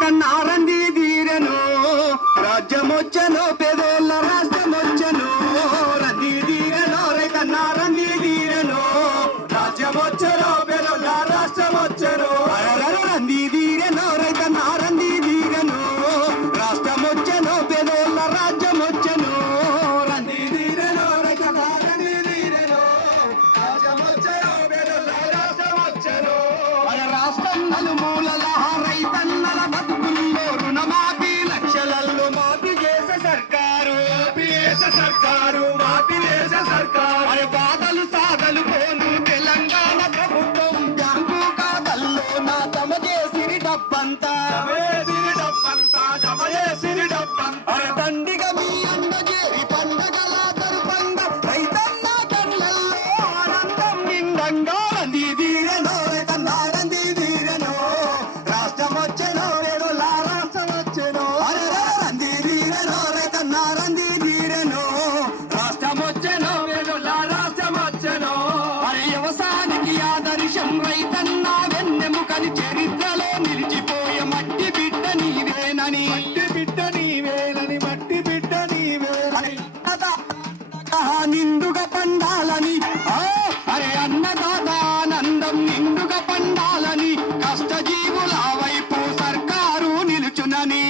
నారంది తీరను రాజ్యమొచ్చను పేదోళ్ళ రాష్ట్రమొచ్చను రంది తీరను రైత నారంది తీరను రాజ్యమొచ్చను పేదోళ్ళ రాష్ట్రమొచ్చను రంది తీరను రైత నారంది తీరను రాష్ట్రమొచ్చను పేదోళ్ళ రాజ్యమొచ్చను రంది తీరను రైత నారంది తీరను రాజ్యమొచ్చను పేదోళ్ళ రాష్ట్రమొచ్చను రాష్ట్రం నలుమూలల రైతన్నల బతుకుల్లో రుణమాఫీ లక్షలల్లో మాఫీ చేసే సర్కారు మాఫీ చేసే సర్కారు అరే బాధలు సాధలు పోను తెలంగాణ ప్రభుత్వం బ్యాంకు ఖాతాల్లో నా జమ చేసిరి డబ్బంతా అరే దండిగా మీ అన్న చేరి పండగల దర్పంగా రైతన్న కళ్ళల్లో ఆనందం నిండంగా రంది తీరను రైతన్నా రంది తీరను రాష్ట్రమొచ్చెను వేడుల రాష్ట్రమొచ్చెను అరే రంది తీరను రైతన్నా రంది తీరను రాష్ట్రమొచ్చెను వేడుల రాష్ట్రమొచ్చెను అరే వ్యవసాయానికి ఆదర్శం రైతన్న వెన్నెముకని చరిత్రలో నిలిచిపోయే మట్టి బిడ్డ నీవేనని నిండుగా పండాలని అరే అన్నదాత ఆనందం నిండుగా పండాలని కష్టజీవుల వైపు సర్కారు నిలుచునని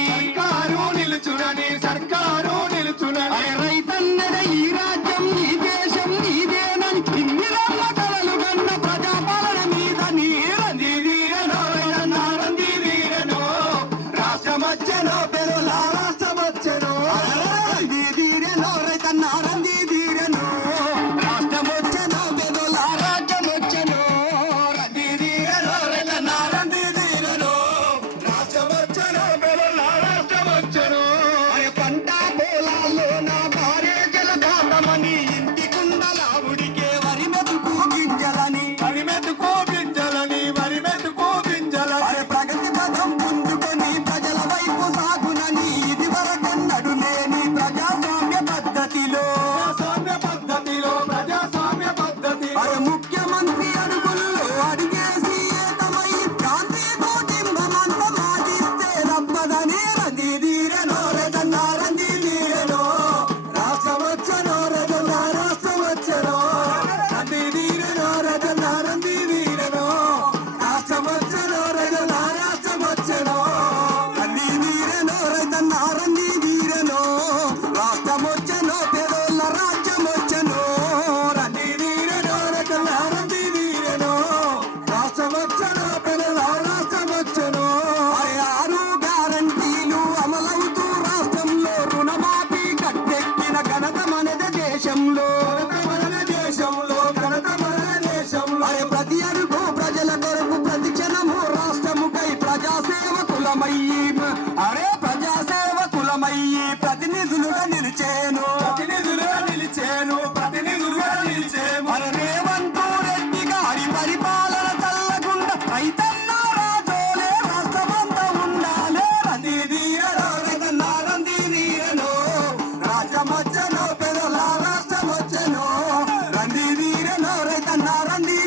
అరే రైతన్నద ఈ రాజ్యం ఈ దేశం నీదేనని ఇన్ని రల్ల కలలు కన్న ప్రజాపాలన మీద రంది తీరను రంది తీరను రాష్ట్రమొచ్చెను పేదల రాష్ట్రమొచ్చెను రంది తీరను రైతన్న రంది తీరను రాష్ట్రమొచ్చెను పేదల రాజ్యమొచ్చెను రంది తీరను రైతన్న రంది తీరను రాష్ట్రమొచ్చెను పేదల రాష్ట్రమొచ్చెను అరే పంట పొలాల్లో నా భార్య జలదాతమని ఇంటి కుండల ఉడికే వరి మెతుకు గింజలని అరే ప్రగతి పదం పుంజుకొని ప్రజల వైపు సాగునని ఇది వరకెన్నడు లేని ప్రజాస్వామ్య పద్ధతిలో అరే ముఖ్యమంత్రి అడుగుల్లో అడిగేసి ఏకమై ప్రాంతీయ కుటుంబమంత మాటిస్తే రబ్బదని రంది తీరను రైతన్న రంది తీరను రాష్ట్రమొచ్చెను రైతన్న రాష్ట్రమొచ్చెను రంది తీరను రైతన్న రంది తీరను రాష్ట్రమొచ్చెను రైతన్న రాష్ట్రమొచ్చెను రంది తీరను రైతన్న రంది తీరను రాష్ట్రమొచ్చెను పేదోళ్ళ రాజ్యమొచ్చెను రంది తీరను రైతన్న రంది తీరను రాష్ట్రమొచ్చెను పేదోళ్ళ రాష్ట్రమొచ్చెను అరే 6 గ్యారంటీలు అమలవుతూ రాష్ట్రంలో రుణమాఫీ కట్టెక్కిన ఘనత మనదే దేశంలో అరే ప్రతి అడుగు ప్రజల కొరకు ప్రతి క్షణము రాష్ట్రముకై ప్రజాసేవకులమయ్యి ప్రతినిధులుగా నిలిచేను అరే రేవంతు రెడ్డి గారి పరిపాలన చల్లకుండా రైతన్న రాజోలే రాష్ట్రమంతా ఉండాలే రంది తీరను రైతన్న రంది తీరను రాష్ట్రమొచ్చెను పేదల రాష్ట్రమొచ్చెను రంది తీరను రైతన్న రంది